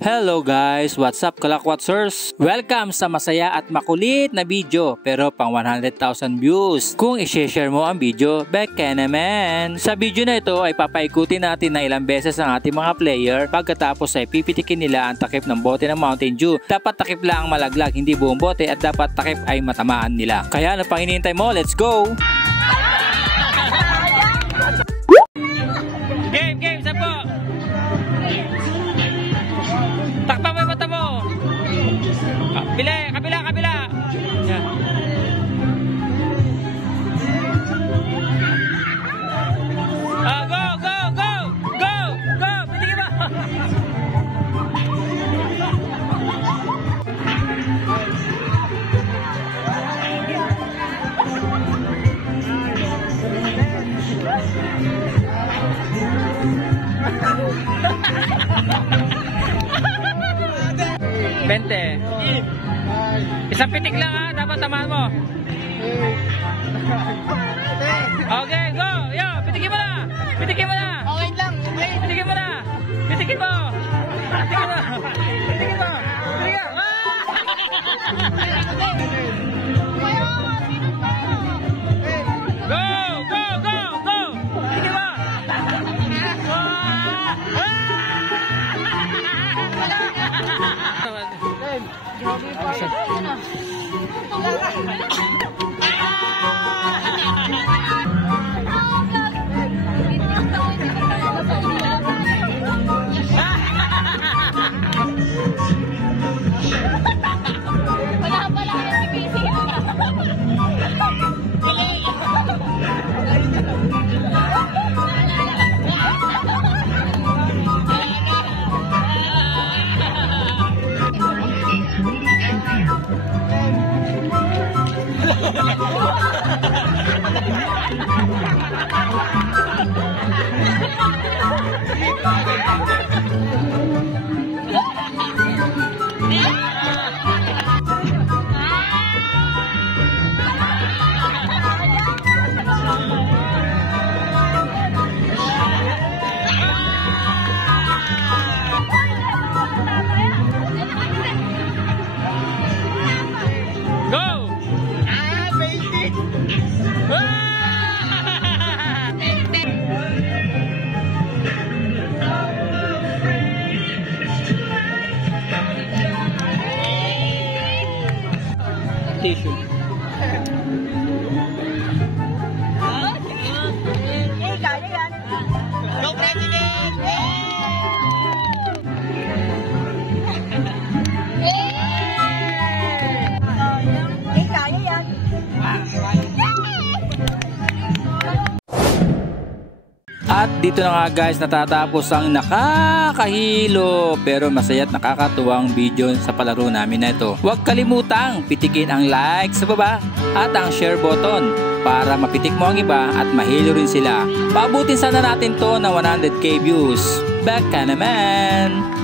Hello guys! What's up Kalakwatsers? Welcome sa masaya at makulit na video pero pang 100,000 views. Kung i-share mo ang video, back ka naman! Sa video na ito ay papaikutin natin na ilang beses ang ating mga player pagkatapos ay pipitikin nila ang takip ng bote ng Mountain Dew. Dapat takip lang ang malaglag, hindi buong bote at dapat takip ay matamaan nila. Kaya ano pang hinihintay mo? Let's go! Game! Sapo! Takpa mo yung mata mo. Kabila. Yeah. Go! Pitigin mo. Bente. Isang pitik lang ha, dapat tamaan mo. Okay, go! Yo, pitikin mo na! Okay lang, okay. Pitikin mo! Go! Pitikin mo! Tissue. Kaya yan. Go President! Kaya yan. At dito na nga guys natatapos ang nakakahilo pero masaya at nakakatuwang video sa palaro namin na ito. Huwag kalimutang pitikin ang like sa baba at ang share button para mapitik mo ang iba at mahilo rin sila. Paabutin sana natin to ng 100k views. Back ka naman!